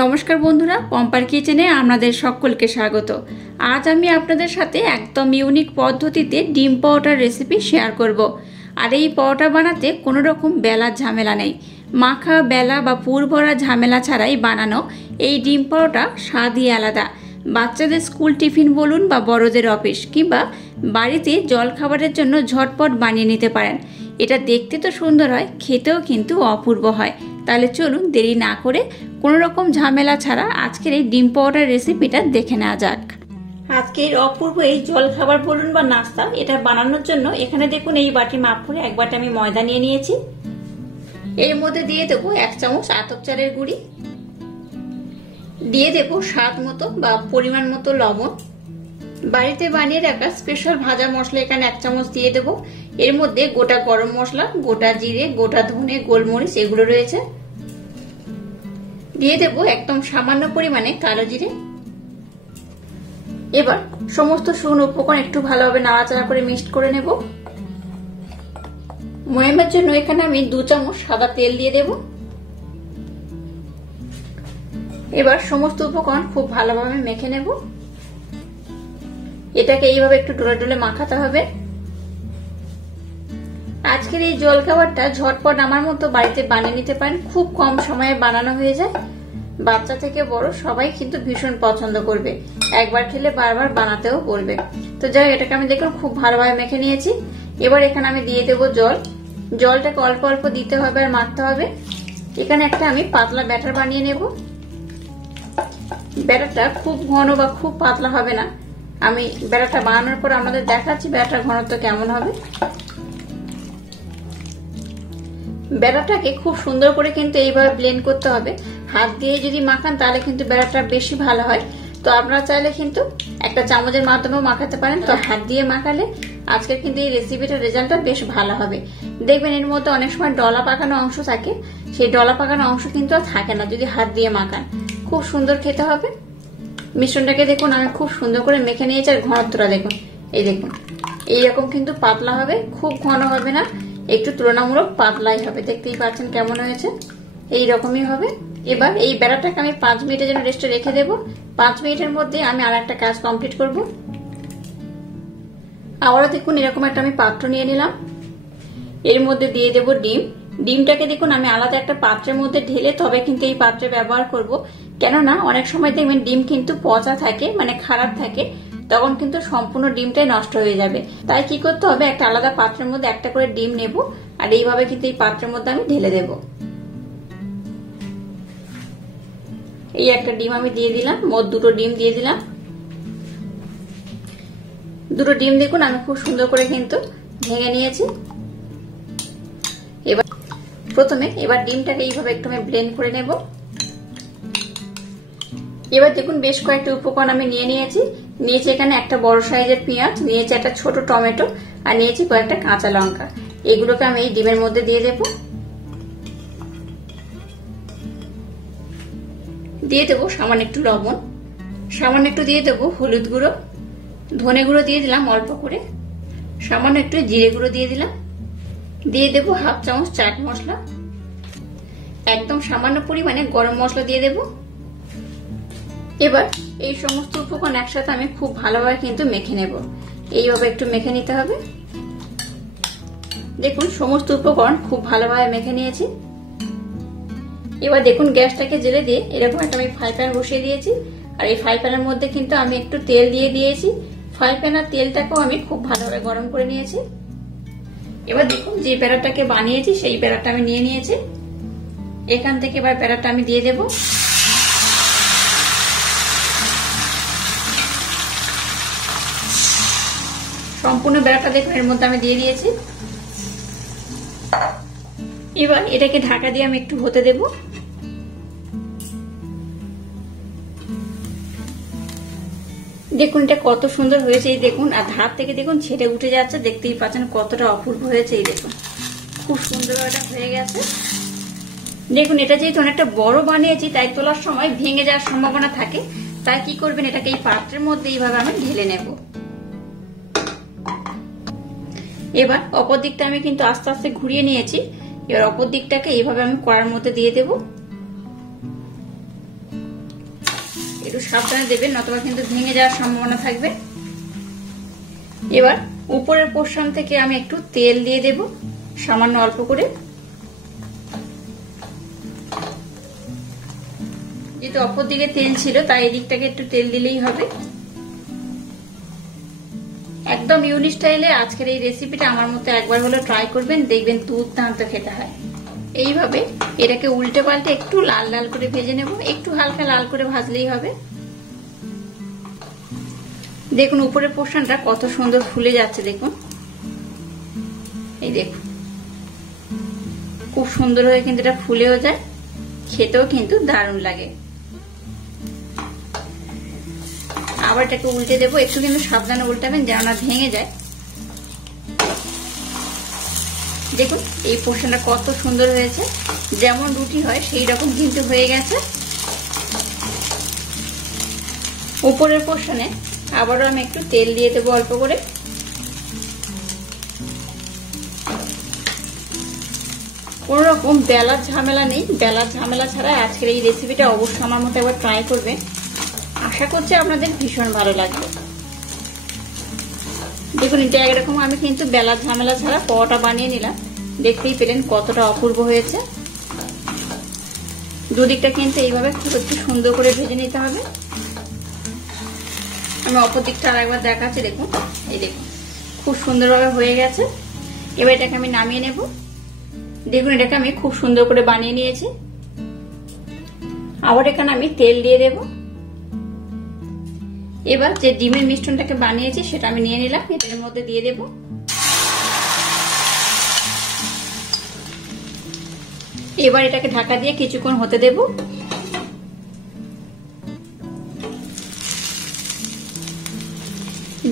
নমস্কার বন্ধুরা, পম্পার কিচেনে আপনাদের সকলকে স্বাগত। আজ আমি আপনাদের সাথে একদম ইউনিক পদ্ধতিতে ডিম পরোটার রেসিপি শেয়ার করব। আর এই পরোটা বানাতে কোনো রকম বেলার ঝামেলা নেই। মাখা, বেলা বা পুর ভরা ঝামেলা ছাড়াই বানানো এই ডিম পরোটা স্বাদই আলাদা। বাচ্চাদের স্কুল টিফিন বলুন বা বড়দের অফিস কিংবা বাড়িতে জলখাবারের জন্য ঝটপট বানিয়ে নিতে পারেন। এটা দেখতে তো সুন্দর হয়, খেতেও কিন্তু অপূর্ব হয়। তাহলে চলুন দেরি না করে কোনো রকম ঝামেলা ছাড়া আজকের এই ডিম পরোটার রেসিপিটা দেখে নেওয়া যাক। আজকের অপূর্ব এই জলখাবার বলুন বা নাস্তা, এটা বানানোর জন্য এখানে দেখুন এই বাটি মাপ করে এক বাটি আমি ময়দা নিয়ে নিয়েছি। এর মধ্যে দিয়ে দেবো 1 চামচ আতপ চালের গুঁড়ি, দিয়ে দেবো স্বাদ মতো বা পরিমাণ মতো লবণ। বাড়িতে বানিয়ে রাখা স্পেশাল ভাজা মশলা এখানে 1 চামচ দিয়ে দেবো। এর মধ্যে গোটা গরম মশলা, গোটা জিরে, গোটা ধনে, গোলমরিচ এগুলো রয়েছে। দিয়ে দেবো একদম সামান্য পরিমাণে কালো জিরে। এবার সমস্ত শুকনো উপকরণ একটু ভালোভাবে নাড়াচাড়া করে মিক্সড করে নেব। ময়ামের জন্য এখানে আমি 2 চামচ সাদা তেল দিয়ে দেব। এবার সমস্ত উপকরণ খুব ভালোভাবে মেখে নেব। এটাকে এইভাবে একটু ডলে ডলে মাখাতে হবে। আজকের এই জলখাবারটা ঝটপট আমার মতো বাড়িতে বানিয়ে নিতে পারেন। খুব কম সময়ে বানানো হয়ে যায়। বাচ্চা থেকে বড় সবাই কিন্তু ভীষণ পছন্দ করবে। একবার খেলে বারবার বানাতেও বলবে। তো যাই, এটাকে আমি দেখুন খুব ভালোভাবে মেখে নিয়েছি। এবার এখানে আমি দিয়ে দেবো জল। জলটাকে অল্প অল্প দিতে হবে আর মাখতে হবে। এখানে একটা আমি পাতলা ব্যাটার বানিয়ে নেব। ব্যাটারটা খুব ঘন বা খুব পাতলা হবে না। আমি ব্যাটারটা বানানোর পর আমাদের দেখাচ্ছি ব্যাটার ঘনত্ব কেমন হবে। ব্যাটারটাকে খুব সুন্দর করে কিন্তু এইভাবে ব্লেন্ড করতে হবে। হাত দিয়ে যদি মাখান তাহলে কিন্তু ব্যাটারটা বেশি ভালো হয়। তো আপনারা চাইলে কিন্তু একটা চামচের মাধ্যমেও মাখাতে পারেন। তো হাত দিয়ে মাখালে আজকে কিন্তু এই রেসিপিটার রেজাল্টটা বেশ ভালো হবে। দেখবেন এর মধ্যে অনেক সময় ডলা পাকানো অংশ থাকে, সেই ডলা পাকানো অংশ কিন্তু আর থাকে না যদি হাত দিয়ে মাখান। খুব সুন্দর খেতে হবে। মিশ্রণটাকে দেখুন আমি খুব সুন্দর করে মেখে নিয়েছি। আর ঘনত্বটা দেখুন, এই দেখুন এইরকম কিন্তু পাতলা হবে, খুব ঘন হবে না, একটু তুলনামূলক পাতলাই হবে। দেখতেই পাচ্ছেন কেমন হয়েছে, এই রকমই হবে। এবার এই ব্যাটারটাকে আমি 5 মিনিটের জন্য রেস্টে রেখে দেব। 5 মিনিটের মধ্যে আমি আর একটা কাজ কমপ্লিট করব। আবারও দেখুন এরকম একটা আমি পাত্র নিয়ে নিলাম। এর মধ্যে দিয়ে দেব ডিম। ডিমটাকে দেখুন আমি আলাদা একটা পাত্রের মধ্যে ঢেলে তবে কিন্তু এই পাত্রে ব্যবহার করব। কেননা অনেক সময় দেখবেন ডিম কিন্তু পচা থাকে, মানে খারাপ থাকে, তখন কিন্তু সম্পূর্ণ ডিমটাই নষ্ট হয়ে যাবে। তাই কি করতে হবে, একটা আলাদা পাত্রের মধ্যে একটা করে ডিম নেব আর এইভাবে কিন্তু এই পাত্রের মধ্যে আমি ঢেলে দেব। এই একটা ডিম আমি দিয়ে দিলাম, মোট 2টো ডিম দিয়ে দিলাম। 2টো ডিম দেখুন আমি খুব সুন্দর করে কিন্তু ভেঙে নিয়েছি। এবার ডিমটাকে এইভাবে একটু আমি ব্লেন্ড করে নেব। এবার দেখুন বেশ কয়েকটা উপকরণ আমি নিয়েছি এখানে একটা বড় সাইজের পেঁয়াজ, নিয়েছি একটা ছোট টমেটো আর নিয়েছি কয়েকটা কাঁচা লঙ্কা। এগুলোকে আমি এই ডিমের মধ্যে দিয়ে দেব। দিয়ে দেবো সামান্য একটু লবণ, সামান্য একটু দিয়ে দেবো হলুদ গুঁড়ো, ধনে গুঁড়ো দিয়ে দিলাম অল্প করে, সামান্য একটু জিরে গুঁড়ো দিয়ে দিলাম, দিয়ে দেবো 1/2 চামচ চাট মশলা, একদম সামান্য পরিমাণে গরম মশলা দিয়ে দেব। এবার এই সমস্ত উপকরণ একসাথে আমি খুব ভালোভাবে কিন্তু মেখে নেব। এইভাবে একটু মেখে নিতে হবে। দেখুন সমস্ত উপকরণ খুব ভালোভাবে মেখে নিয়েছি। এবার দেখুন গ্যাসটাকে জেলে দিয়ে এরকম একটা আমি ফ্রাই প্যান বসিয়ে দিয়েছি। আর এই ফ্রাই প্যানের মধ্যে কিন্তু আমি একটু তেল দিয়ে দিয়েছি। ফ্রাই প্যান আর তেলটাকেও আমি খুব ভালোভাবে গরম করে নিয়েছি। এবার দেখুন যে ব্যাটারটাকে বানিয়েছি সেই ব্যাটারটা আমি নিয়ে নিয়েছি। এখান থেকে এবার ব্যাটারটা আমি দিয়ে দেব। সম্পূর্ণ ব্যাটারটা দেখুন এর মধ্যে আমি দিয়ে দিয়েছি। এবার এটাকে ঢাকা দিয়ে আমি একটু হতে দেব। দেখুন এটা কত সুন্দর হয়েছে, এই দেখুন, আর ধার থেকে দেখুন ছেটে উঠে যাচ্ছে। দেখতেই পাচ্ছেন কতটা অপূর্ব হয়েছে। এই দেখুন খুব সুন্দর এটা হয়ে গেছে। দেখুন এটা যেহেতু অনেকটা বড় বানিয়েছি তাই তোলার সময় ভেঙে যাওয়ার সম্ভাবনা থাকে। তাই কি করবেন, এটাকে এই পাত্রের মধ্যে এইভাবে আমি ঢেলে নেব। এবার অপর দিকটা আমি কিন্তু আস্তে আস্তে ঘুরিয়ে নিয়েছি। এবার অপর দিকটাকে এইভাবে আমি কড়ার মধ্যে দিয়ে দেব। একটু সাবধানে দেবেন, নতুবা কিন্তু ভেঙে যাওয়ার সম্ভাবনা থাকবে। এবার উপরের পোর্শন থেকে আমি একটু তেল দিয়ে দেব, সামান্য অল্প করে। যেহেতু অপর দিকে তেল ছিল তাই এই দিকটাকে একটু তেল দিলেই হবে। একদম ইউনিক স্টাইলে আজকের এই রেসিপিটা আমার মতো একবার হলো ট্রাই করবেন, দেখবেন দুর্দান্ত খেতে হয়। এইভাবে এটাকে উল্টে পাল্টে একটু লাল লাল করে ভেজে নেব, একটু হালকা লাল করে ভাজলেই হবে। দেখুন উপরের পোর্শনটা কত সুন্দর ফুলে যাচ্ছে, দেখুন এই দেখুন খুব সুন্দর হয়ে কিন্তু এটা ফুলেও যায়, খেতেও কিন্তু দারুণ লাগে। আবার এটাকে উল্টে দেবো, একটু কিন্তু সাবধানে উল্টাবেন যেন না ভেঙে যায়। দেখুন এই পোর্শনটা কত সুন্দর হয়েছে, যেমন রুটি হয় সেই রকম কিন্তু হয়ে গেছে। উপরের পোর্শনে আবারও আমি একটু তেল দিয়ে দেবো অল্প করে। কোনো রকম বেলার ঝামেলা নেই, বেলার ঝামেলা ছাড়া আজকের এই রেসিপিটা অবশ্যই আমার মতো একবার ট্রাই করবেন, আশা করছি আপনাদের ভীষণ ভালো লাগবে। দেখুন এটা একরকম আমি কিন্তু বেলার ঝামেলা ছাড়া পরোটা বানিয়ে নিলাম, দেখতেই পেলেন কতটা অপূর্ব হয়েছে। দুদিকটা কিন্তু এইভাবে খুব একটু সুন্দর করে ভেজে নিতে হবে। আমি অপর দিকটা আরেকবার দেখাচ্ছি, দেখুন এই দেখুন খুব সুন্দরভাবে হয়ে গেছে। এবার এটাকে আমি নামিয়ে নেব। দেখুন এটাকে আমি খুব সুন্দর করে বানিয়ে নিয়েছি। আবার এখানে আমি তেল দিয়ে দেব। এবার যে ডিমের মিশ্রণটাকে বানিয়েছি সেটা আমি নিয়ে নিলাম, এটার মধ্যে দিয়ে দেব। এবার এটাকে ঢাকা দিয়ে কিছুক্ষণ হতে দেব।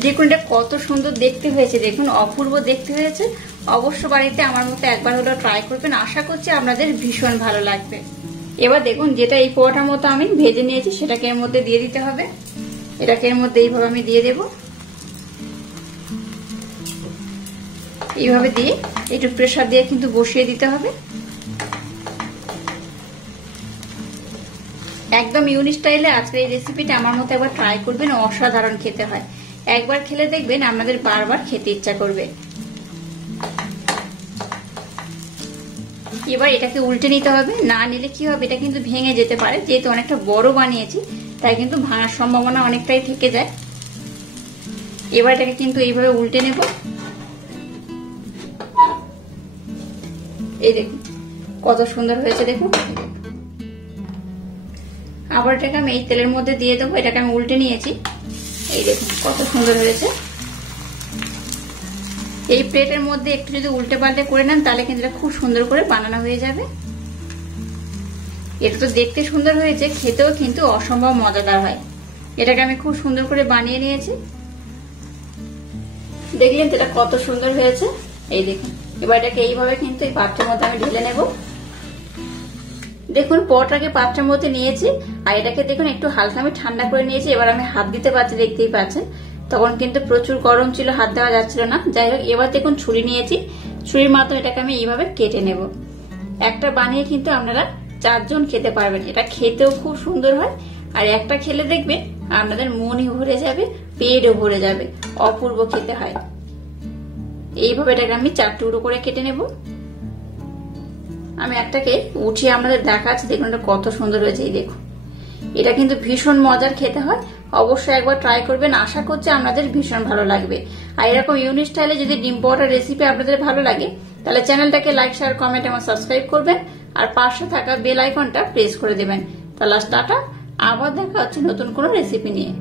দেখুন এটা কত সুন্দর দেখতে হয়েছে, দেখুন অপূর্ব দেখতে হয়েছে। অবশ্য বাড়িতে আমার মতো একবার হলেও ট্রাই করবেন, আশা করছি আপনাদের ভীষণ ভালো লাগবে। এবার দেখুন যেটা এই পরোটার মতো আমি ভেজে নিয়েছি সেটাকে এর মধ্যে দিয়ে দিতে হবে। এটাকে এর মধ্যে এইভাবে আমি দিয়ে দেব। এইভাবে দিয়ে একটু প্রেসার দিয়ে কিন্তু বসিয়ে দিতে হবে। একদম ইউনিক স্টাইলে আজকের এই রেসিপিটা আমার মতো একবার ট্রাই করবেন, অসাধারণ খেতে হয়। একবার খেলে দেখবেন আপনাদের বারবার খেতে ইচ্ছা করবে। এবার এটাকে উল্টে নিতে হবে, না নিলে কি হবে এটা কিন্তু ভেঙে যেতে পারে, যেহেতু অনেকটা বড় বানিয়েছি তাই কিন্তু ভাঙার সম্ভাবনা অনেকটাই থেকে যায়। এবার এটাকে কিন্তু এইভাবে উল্টে নেব। এই দেখুন কত সুন্দর হয়েছে, দেখুন। আবার এটাকে আমি এই তেলের মধ্যে দিয়ে দেবো। এটাকে আমি উল্টে নিয়েছি, এই দেখুন কত সুন্দর হয়েছে। এই প্লেটের মধ্যে একটু যদি উল্টে পাল্টে করে নেন তাহলে কিন্তু এটা খুব সুন্দর করে বানানো হয়ে যাবে। এটা তো দেখতে সুন্দর হয়েছে, খেতেও কিন্তু অসম্ভব মজাদার হয়। এটাকে আমি খুব সুন্দর করে বানিয়ে নিয়েছি, দেখলেন তো এটা কত সুন্দর হয়েছে। এই দেখুন এবার এটাকে এইভাবে কিন্তু এই পাত্রের মধ্যে আমি ঢেলে নেব। দেখুন পরোটাকে পাত্রের মধ্যে নিয়েছি, আর এটাকে দেখুন একটু হালকা আমি ঠান্ডা করে নিয়েছি। এবার আমি হাত দিতে পারছি, দেখতেই পাচ্ছেন তখন কিন্তু প্রচুর গরম ছিল, হাত দেওয়া যাচ্ছিল না। যাই হোক এবার দেখুন ছুরি নিয়েছি, ছুরির মাধ্যমে এটাকে আমি এইভাবে কেটে নেব। একটা বানিয়ে কিন্তু আপনারা 4 জন খেতে পারবেন। এটা খেতেও খুব সুন্দর হয়, আর একটা খেলে দেখবেন আপনাদের মনই ভরে যাবে, পেটও ভরে যাবে, অপূর্ব খেতে হয়। এইভাবে এটাকে আমি 4 টুকরো করে কেটে নেব। আমি একটাকে উঠিয়ে আপনাদের দেখাচ্ছি, দেখুন এটা কত সুন্দর হয়েছে। এই দেখুন এটা কিন্তু ভীষণ মজার খেতে হয়, অবশ্যই একবার ট্রাই করবেন, আশা করছি আপনাদের ভীষণ ভালো লাগবে। আর এরকম ইউনিক স্টাইলে যদি ডিম পরোটা রেসিপি আপনাদের ভালো লাগে তাহলে চ্যানেলটাকে লাইক, শেয়ার, কমেন্ট এবং সাবস্ক্রাইব করবেন, আর পাশে থাকা বেল আইকনটা প্রেস করে দেবেন। তাহলে টাটা, আবার দেখা হচ্ছে নতুন কোনো রেসিপি নিয়ে।